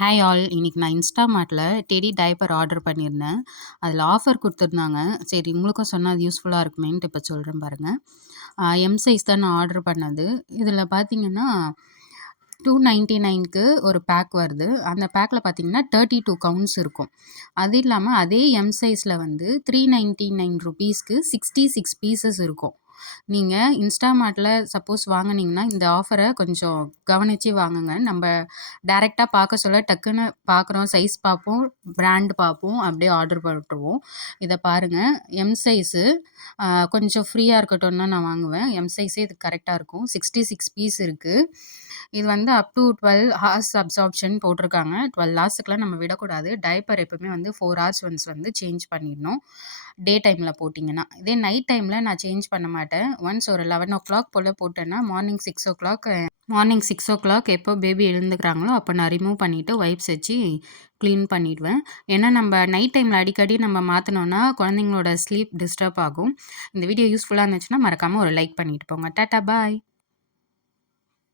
Hi all. இன்னைக்கு நான் இன்ஸ்டாமார்ட்ல teddy diaper order பண்ணியிருந்தேன். அதில ஆஃபர் குடுத்துருந்தாங்க. சரி உங்களுக்கும் சொன்னா அது யூஸ்ஃபுல்லா இருக்குமேன்ட்டு இப்ப சொல்றேன் பாருங்க. எம் சைஸ் தான் நான் ஆர்டர் பண்ணது. இதில பார்த்தீங்கன்னா, 299க்கு ஒரு பேக் வருது. அந்த பேக்ல பார்த்தீங்கன்னா, 32 கவுண்ட்ஸ் இருக்கும். அது இல்லாம அதே எம் சைஸ்ல வந்து ₹399க்கு 66 பீசஸ் இருக்கும். நீங்க இன்ஸ்டாமார்ட்ல சப்போஸ் வாங்குனீங்கன்னா, இந்த ஆஃபர கொஞ்சம் கவனிச்சு வாங்குங்க. நம்ப டைரக்ட்டா பார்க்க சொல்ல டக்குன்னு பார்க்குறோம், சைஸ் பார்ப்போம், பிராண்ட் பார்ப்போம், அப்படியே ஆர்டர் போட்டுருவோம். இத பாருங்க. எம் சைஸு கொஞ்சம் ஃப்ரீயா இருக்கட்டும்னு தான் நான் வாங்குவேன். எம் சைஸே இதுக்கு கரெக்ட்டா இருக்கும். 66 பீஸ் இருக்கு. இது வந்து அப் டூ 12 ஹார்ஸ் அப்சார்ப்ஷன் போட்டிருக்காங்க. 12 ஹார்ஸுக்குலாம் நம்ம விடக்கூடாது. டயப்பர் எப்பவுமே வந்து 4 ஹார்ஸ் ஒன்ஸ் வந்து சேஞ்ச் பண்ணிடணும். டே டைம்ல போட்டிங்கன்னா. இதே நைட் டைம்ல நான் சேஞ்ச் பண்ண மாட்டேன். ஒன்ஸ் ஒரு 11:00 போல போட்டேன்னா, மார்னிங் 6:00 எப்போ பேபி எழுந்துக்கிறாங்களோ, அப்போ நான் ரிமூவ் பண்ணிட்டு வைப்ஸ் வச்சு கிளீன் பண்ணிடுவேன். ஏன்னா, நம்ம நைட் டைம்ல அடிக்கடி நம்ம மாத்துனோம்னா, குழந்தைங்களோட ஸ்லீப் டிஸ்டர்ப் ஆகும். இந்த வீடியோ யூஸ்ஃபுல்லா இருந்துச்சுன்னா, மறக்காம ஒரு லைக் பண்ணிட்டு போங்க. டாட்டா பாய்.